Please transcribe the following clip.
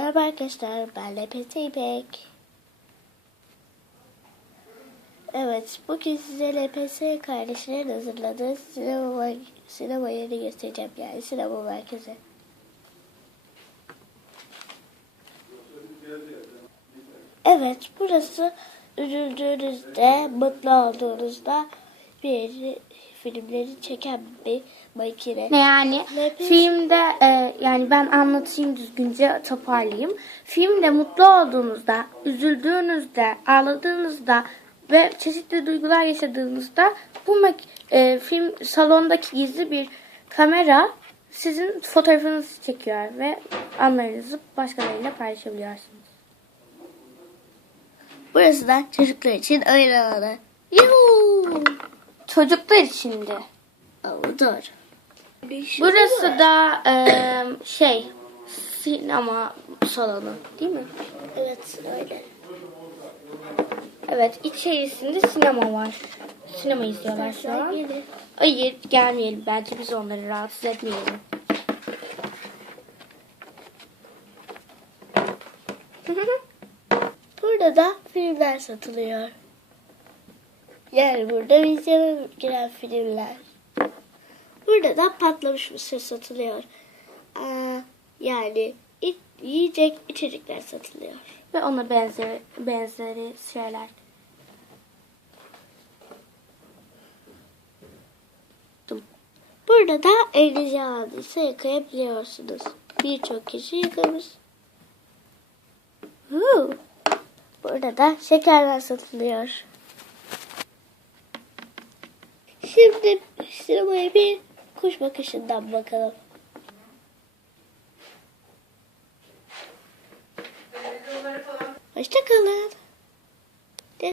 Merhaba arkadaşlar, ben LPT İpek. Evet, bugün size LPS kardeşlerin hazırladığı sinema, sinema yerini göstereceğim yani sinema merkezi. Evet, burası üzüldüğünüzde, mutlu olduğunuzda bir filmleri çeken bir makine. Ne yani? Nefes- Filmde e, yani ben anlatayım düzgünce toparlayayım. Filmde mutlu olduğunuzda, üzüldüğünüzde, ağladığınızda ve çeşitli duygular yaşadığınızda bu e, film salondaki gizli bir kamera sizin fotoğrafınızı çekiyor ve anlarınızı başkalarıyla paylaşabiliyorsunuz. Burası da çocuklar için oyun alanı. Yuhuu! Çocuklar için de. Ama doğru. Burası da e, şey sinema salonu değil mi? Evet öyle. Evet, içerisinde sinema var. Sinema izliyorlar şu an. Hayır, gelmeyelim. Bence biz onları rahatsız etmeyelim. Burada da filmler satılıyor. Yani burada vizyona giren filmler. Burada da patlamış mısır satılıyor. Aa, yani iç- yiyecek içecekler satılıyor. Ve ona benzer, benzeri şeyler. Burada da elinize yağdıysa yıkayabiliyorsunuz. Birçok kişi yıkamış. Burada da şekerler satılıyor. Şimdi sinemaya bir kuş bakışından bakalım. Hoşçakalın.